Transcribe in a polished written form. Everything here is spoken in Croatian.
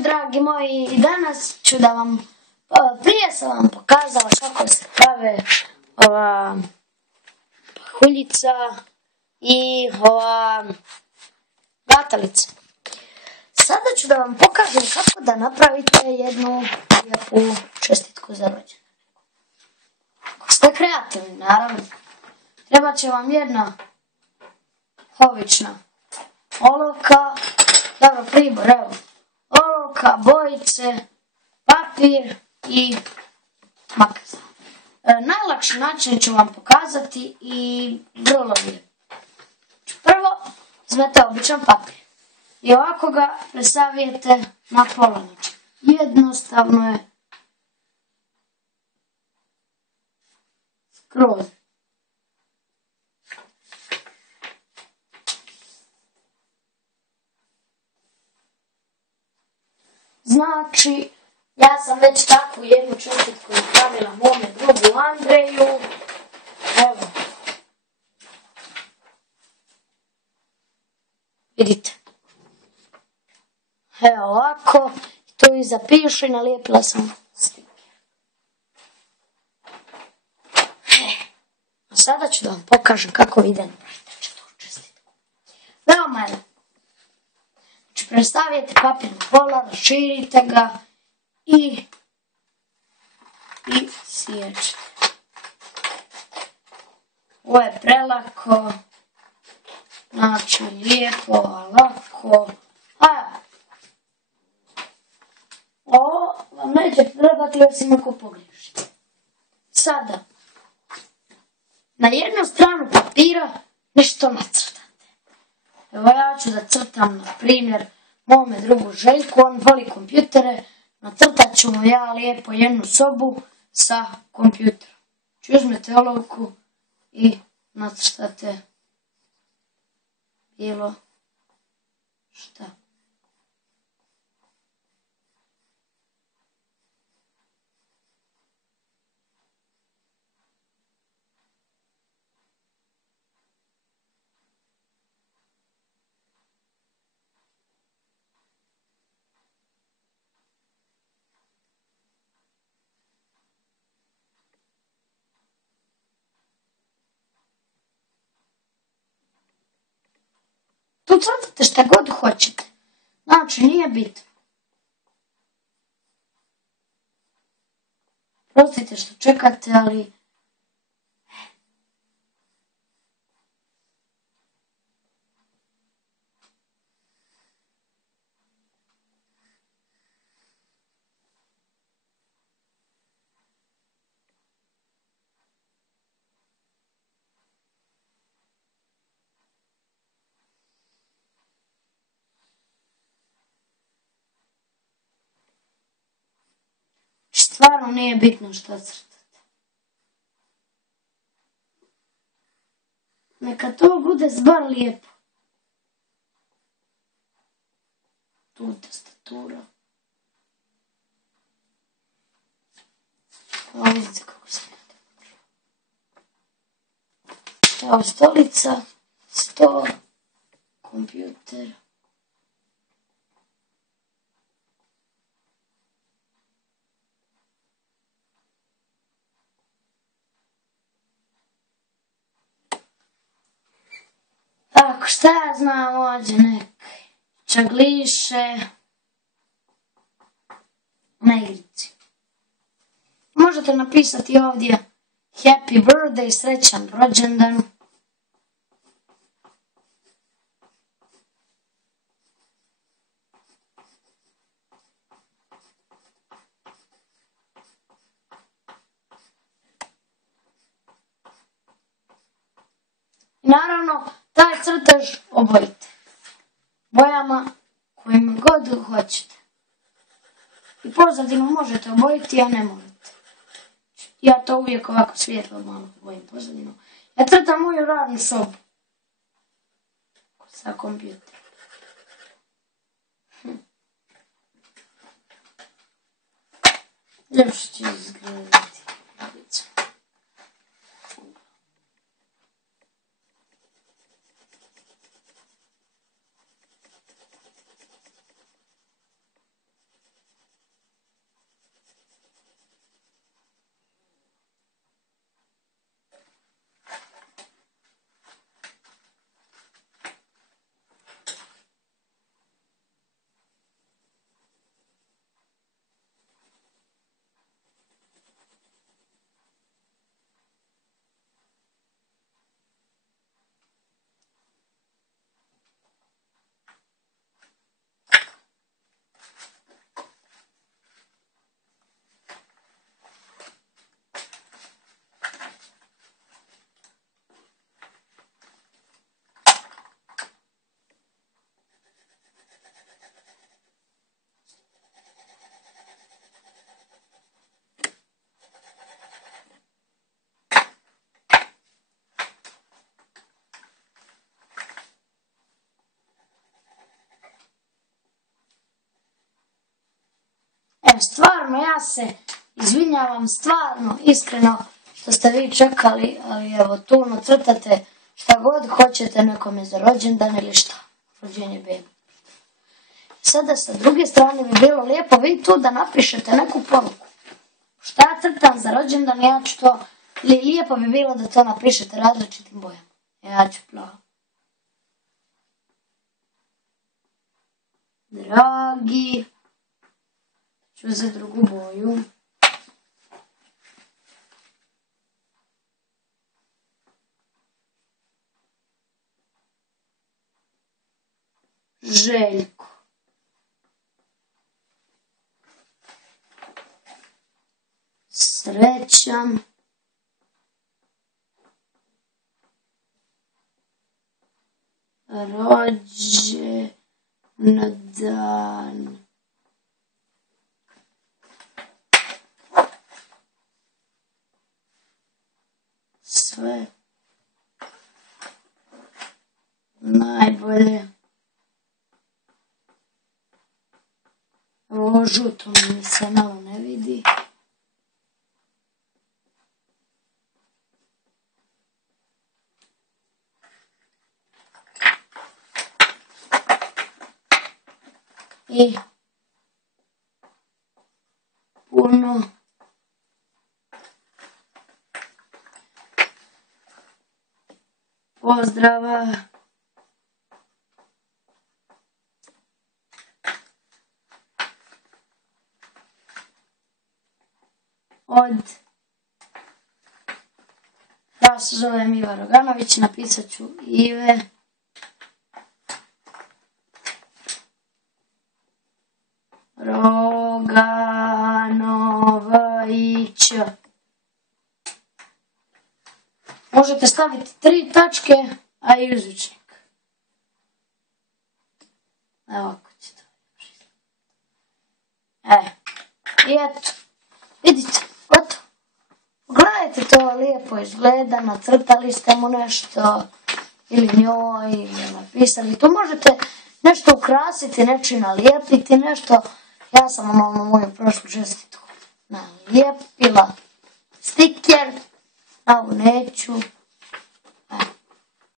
dragi moji, i danas ću da vam, prije sam vam pokazala kako se prave ova pahuljica i ova gatalica. Sada ću da vam pokažem kako da napravite jednu lijepu čestitku za rođendan. Ako ste kreativni, naravno, treba će vam jedna obična olovka, dobro, pribor, evo, olovka, bojice, papir i makaz. Najlakši način ću vam pokazati i vrlo lijep. Prvo, uzmete običan papir i ovako ga presavijete na pola. Jednostavno je skroz. Znači, ja sam već takvu jednu čestitku napravila mome drugu Andreju. Evo. Vidite. Evo ovako. To i zapišu i nalijepila sam stiker. A sada ću da vam pokažem kako ide napraviti tu čestitku. Veoma je. Znači, prestavijete papir na pola, raširite ga i siječete. Ovo je prelako, znači lijepo, lako. Ovo vam neće trebati osim ako pogriješite. Sada, na jednu stranu papira nešto nacrtate. Evo ja ću da crtam, na primjer, mome drugu Željku, on voli kompjutere, nacrtat ću mu ja lijepo jednu sobu sa kompjuterom. Uzmete olovku i nacrtate bilo šta. Tu crtate šta god hoćete. Znači, nije bitno. Prostite što čekate, ali... Stvarno nije bitno što crtate. Neka to bude zbar lijepo. Tu tastatura. Evo vidite kako se gleda. Evo stolica, sto, kompjuter. Tako, šta ja znam ovdje neke čagliše na igrici. Možete napisati ovdje Happy birthday, srećan rođendan. I naravno, taj crtež obojite bojama kojima god hoćete. I pozadinu možete obojiti, a ne morate. Ja to uvijek ovako svijetlo malo obojim pozadinu. Ja crtam moju radnu sobu sa kompjuterom. Ljepše će izgledati. stvarno, ja se izvinjavam stvarno, iskreno što ste vi čekali, ali evo tu nacrtate šta god hoćete nekome za rođendan ili šta, rođenje bebe. Sada sa druge strane bi bilo lijepo vi tu da napišete neku poruku. Šta ja crtam za rođendan, ja ću to, lijepo bi bilo da to napišete različitim bojama. Ja ću plavo. Dragi, ću za drugu boju. Željko. Srećan. Rođendan. Sve najbolje. Ovo žuto mi se malo ne vidi. I puno pozdrava od, ja se zovem Iva Roganović, napisat ću Ive Roganović. Možete staviti 3 tačke, a i uzvičnik. Evo ako će to. I eto, vidite, gotovo. Pogledajte, to lijepo izgleda, nacrtali ste mu nešto, ili njoj, ili napisali. Tu možete nešto ukrasiti, nečim nalijepiti, nešto. Ja sam vam na moju prošlu čestitku nalijepila stiker, a ovu neću.